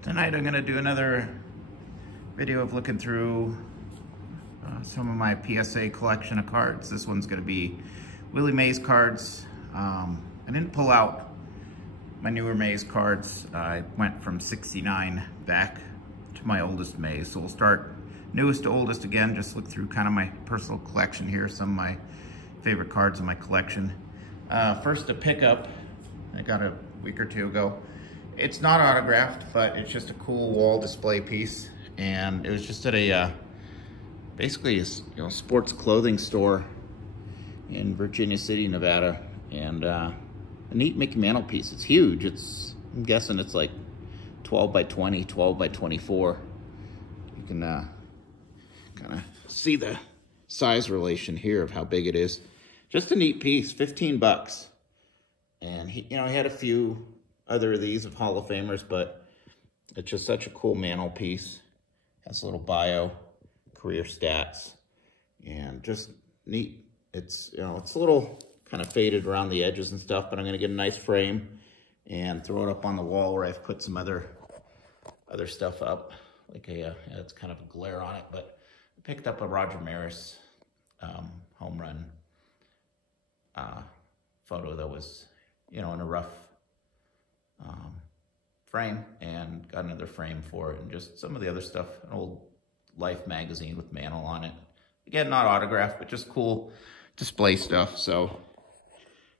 Tonight I'm going to do another video of looking through some of my PSA collection of cards. This one's going to be Willie Mays cards. I didn't pull out my newer Mays cards. I went from 69 back to my oldest Mays. So we'll start newest to oldest again, just look through kind of my personal collection here, some of my favorite cards in my collection. First, a pickup I got a week or two ago. It's not autographed, but it's just a cool wall display piece. And it was just at a, basically a sports clothing store in Virginia City, Nevada. And a neat Mickey Mantle piece. It's huge. I'm guessing it's like 12 by 20, 12 by 24. You can kind of see the size relation here of how big it is. Just a neat piece, 15 bucks. And he had a few other of these of Hall of Famers, but it's just such a cool mantle piece. Has a little bio, career stats, and just neat. It's it's a little kind of faded around the edges and stuff, but I'm gonna get a nice frame and throw it up on the wall where I've put some other stuff up. Like it's kind of a glare on it, but I picked up a Roger Maris home run photo that was in a rough frame, and got another frame for it, and just some of the other stuff, an old Life magazine with Mantle on it. Again, not autographed, but just cool display stuff. So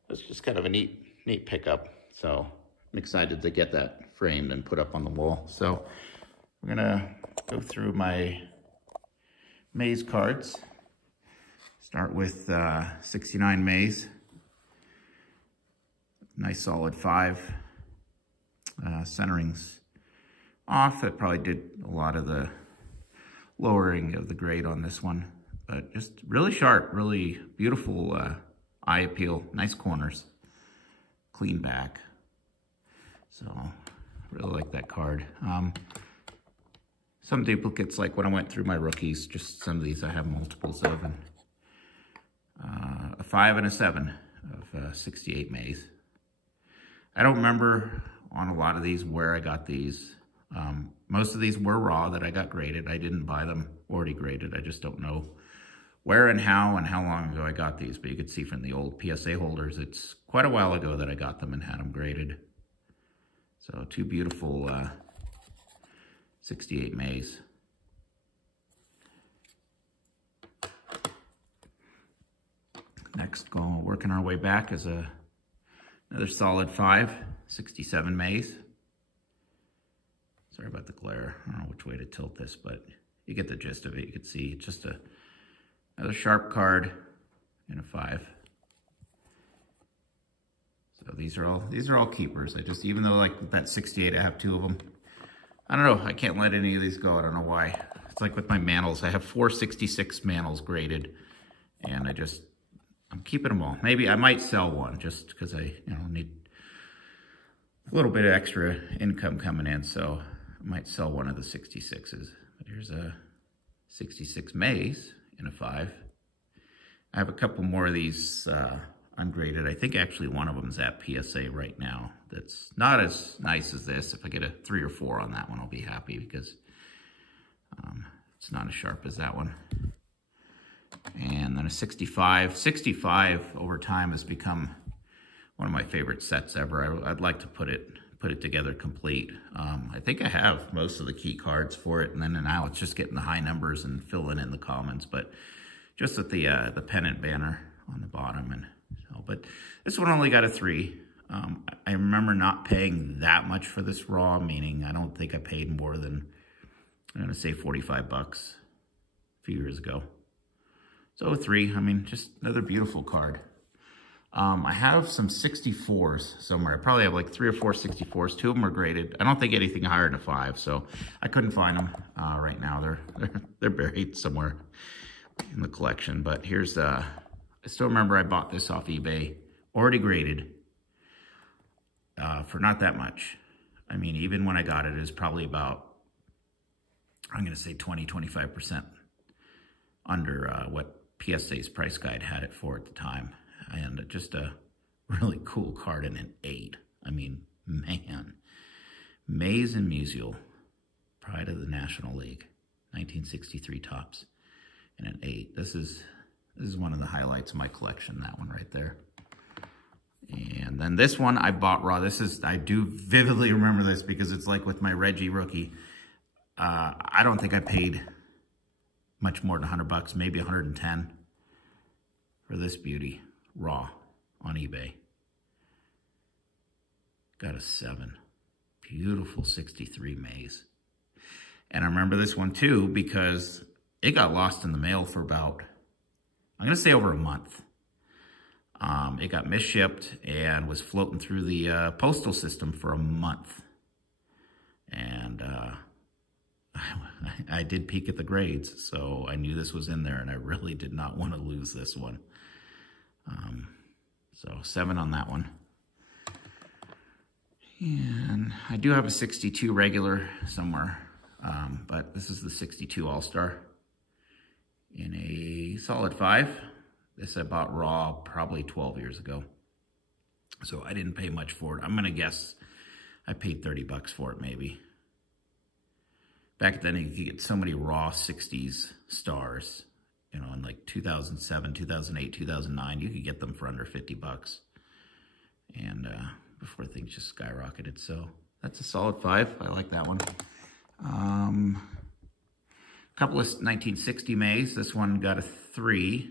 it's just kind of a neat pickup. So I'm excited to get that framed and put up on the wall. So we're gonna go through my Mays cards. Start with 69 Mays. Nice solid 5. Centering's off. It probably did a lot of the lowering of the grade on this one, but just really sharp, really beautiful eye appeal, nice corners, clean back. So really like that card. Some duplicates, like when I went through my rookies, just some of these I have multiples of, and a 5 and a 7 of 68 Mays. I don't remember on a lot of these where I got these. Most of these were raw that I got graded. I didn't buy them already graded. I just don't know where and how long ago I got these, but you could see from the old PSA holders, it's quite a while ago that I got them and had them graded. So two beautiful 68 Mays. Next, working our way back is another solid 5, 67 Mays. Sorry about the glare. I don't know which way to tilt this, but you get the gist of it. You can see it's just another sharp card and a 5. So these are all keepers. Even though like that 68, I have 2 of them. I don't know. I can't let any of these go. I don't know why. It's like with my mantles. I have 4 66 mantles graded, and I'm keeping them all. Maybe I might sell one just because I need a little bit of extra income coming in, so I might sell one of the 66s. But here's a 66 Mays in a 5. I have a couple more of these ungraded. I think actually one of them's at PSA right now. That's not as nice as this. If I get a 3 or 4 on that one, I'll be happy, because it's not as sharp as that one. And then a 65. 65 over time has become one of my favorite sets ever. I'd like to put it together complete. I think I have most of the key cards for it, and then now it's just getting the high numbers and filling in the commons. But just with the pennant banner on the bottom, and so. But this one only got a 3. I remember not paying that much for this raw, meaning I don't think I paid more than, I'm gonna say 45 bucks a few years ago. So 3, I mean, just another beautiful card. I have some 64s somewhere. I probably have like 3 or 4 64s. 2 of them are graded. I don't think anything higher than a 5, so I couldn't find them right now. They're buried somewhere in the collection. But here's I still remember I bought this off eBay, already graded, for not that much. I mean, even when I got it, it was probably about, I'm gonna say 20-25% under what PSA's price guide had it for at the time. And just a really cool card in an 8. I mean, man. Mays and Musial. Pride of the National League, 1963 tops, and an 8. This is one of the highlights of my collection, that one right there. And then this one I bought raw. I do vividly remember this because it's like with my Reggie rookie. I don't think I paid much more than 100 bucks, maybe 110 for this beauty, raw, on eBay. Got a 7. Beautiful 63 Maze. And I remember this one too because it got lost in the mail for about, I'm going to say over a month. It got misshipped and was floating through the postal system for a month. And I did peek at the grades, so I knew this was in there, and I really did not want to lose this one. So 7 on that one. And I do have a 62 regular somewhere, but this is the 62 All-Star in a solid 5. This I bought raw probably 12 years ago, so I didn't pay much for it. I'm gonna guess I paid 30 bucks for it maybe. Back then you could get so many raw 60s stars, you know, in like 2007, 2008, 2009, you could get them for under 50 bucks. And before things just skyrocketed. So that's a solid 5. I like that one. Couple of 1960 Mays. This one got a 3.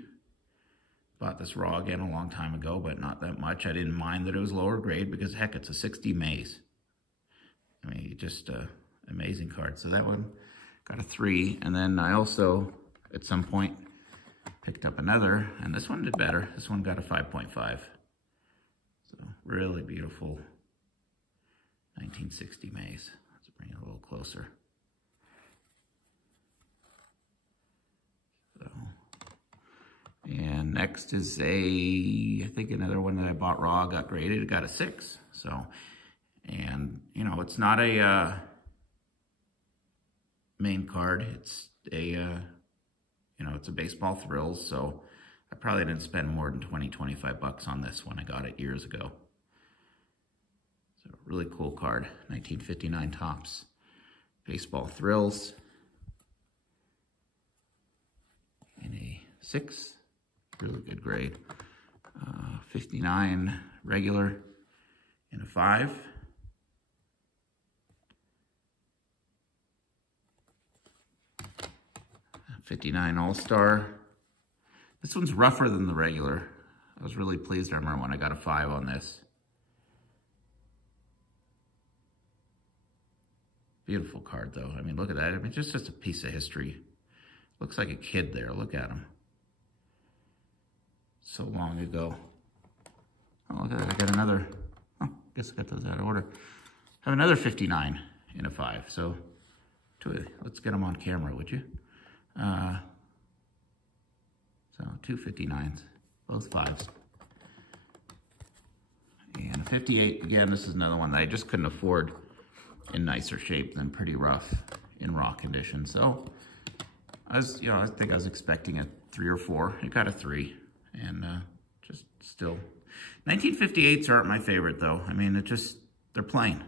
Bought this raw again a long time ago, but not that much. I didn't mind that it was lower grade because heck, it's a 60 Mays. I mean, just amazing card. So that one got a 3. And then I also, at some point, picked up another, and this one did better. This one got a 5.5. So really beautiful 1960 Maze. Let's bring it a little closer. So, and next is I think another one that I bought raw, got graded, it got a 6. So, and you know, it's not a main card. It's a, you know, it's a baseball thrills. So I probably didn't spend more than 20, 25 bucks on this when I got it years ago. So really cool card, 1959 tops. Baseball thrills. In a 6, really good grade. 59 regular in a 5. '59 All-Star. This one's rougher than the regular. I was really pleased, I remember when I got a 5 on this. Beautiful card though. I mean, look at that. I mean, just a piece of history. Looks like a kid there. Look at him. So long ago. Oh, look at that. I got another. Oh, I guess I got those out of order. I have another 59 in a 5. So let's get them on camera, would you? So 2 59s, both 5s. And 58, again, this is another one that I just couldn't afford in nicer shape than pretty rough in raw condition. So I was, you know, I think I was expecting a 3 or 4. It got a 3, and just still. 1958s aren't my favorite though. I mean, they're plain.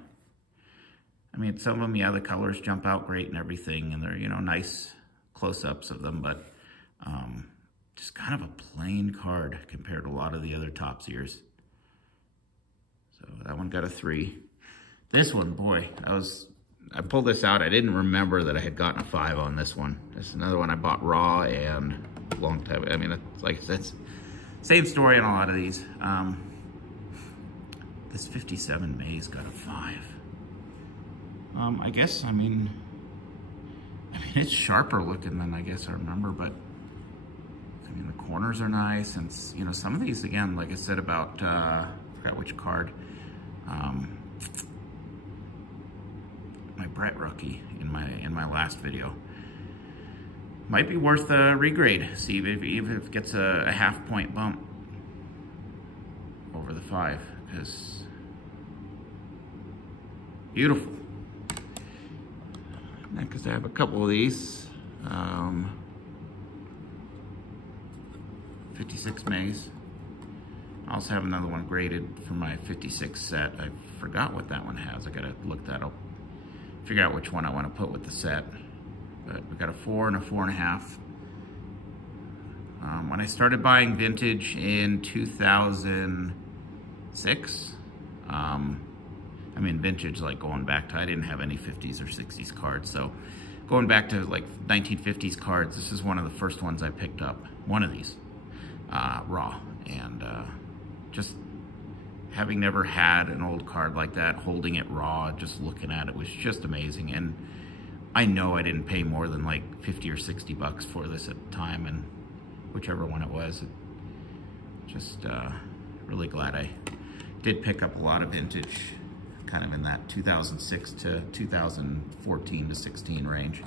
I mean, some of them, yeah, the colors jump out great and everything, and they're, you know, nice close-ups of them, but just kind of a plain card compared to a lot of the other tops years. So that one got a 3. This one, boy, I pulled this out. I didn't remember that I had gotten a 5 on this one. This is another one I bought raw and a long time. I mean, it's like I said, same story on a lot of these. This 57 Maze got a 5. I guess, I mean, it's sharper looking than I guess I remember, but I mean, the corners are nice, and you know, some of these, again, like I said about, I forgot which card, my Brett rookie in my last video, might be worth a regrade. See if it gets a half point bump over the 5, because beautiful. Next, I have a couple of these. 56 Maze. I also have another one graded for my 56 set. I forgot what that one has. I gotta look that up. figure out which one I want to put with the set. But we got a 4 and a 4.5. When I started buying vintage in 2006, I mean vintage like going back to, I didn't have any 50s or 60s cards, so going back to like 1950s cards, this is one of the first ones I picked up. One of these, raw, and just having never had an old card like that, holding it raw, just looking at it was just amazing. And I know I didn't pay more than like 50 or 60 bucks for this at the time, and whichever one it was, just really glad I did pick up a lot of vintage, kind of in that 2006 to 2014 to 16 range.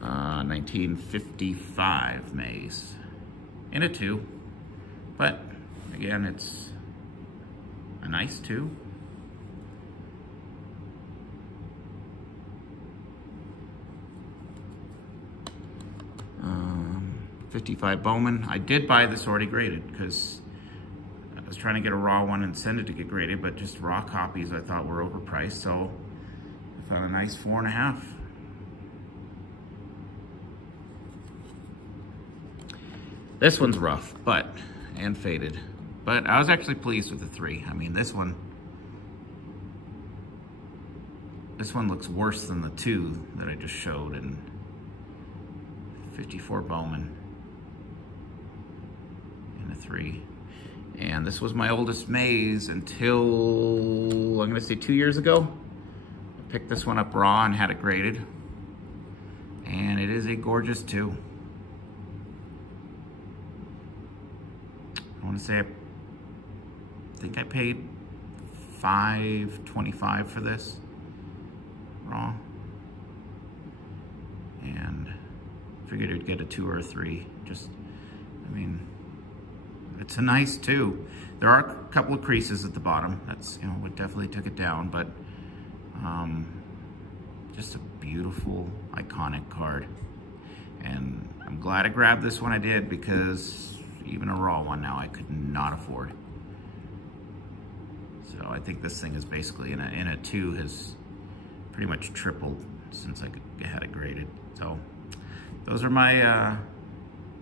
1955 Mays in a 2, but again, it's a nice 2. 55 Bowman. I did buy this already graded because I was trying to get a raw one and send it to get graded, but just raw copies I thought were overpriced, so I found a nice 4.5. This one's rough, and faded, but I was actually pleased with the 3. I mean, this one looks worse than the 2 that I just showed, and 54 Bowman in a 3. And this was my oldest Mays until, I'm gonna say 2 years ago. I picked this one up raw and had it graded. And it is a gorgeous 2. I wanna say, I think I paid $5.25 for this, raw. And figured it'd get a 2 or a 3. Just, I mean, it's a nice 2. There are a couple of creases at the bottom. That's, you know, what definitely took it down, but just a beautiful, iconic card. And I'm glad I grabbed this one I did, because even a raw one now I could not afford. So I think this thing is basically in a 2 has pretty much tripled since I had it graded. So those are my, a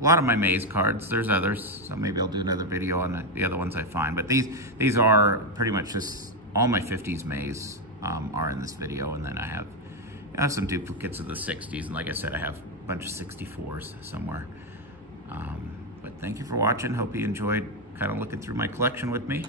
lot of my Mays cards. There's others, so maybe I'll do another video on the other ones I find. But these are pretty much just all my 50s Mays are in this video. And then I have some duplicates of the 60s. And like I said, I have a bunch of 64s somewhere. But thank you for watching. Hope you enjoyed kind of looking through my collection with me.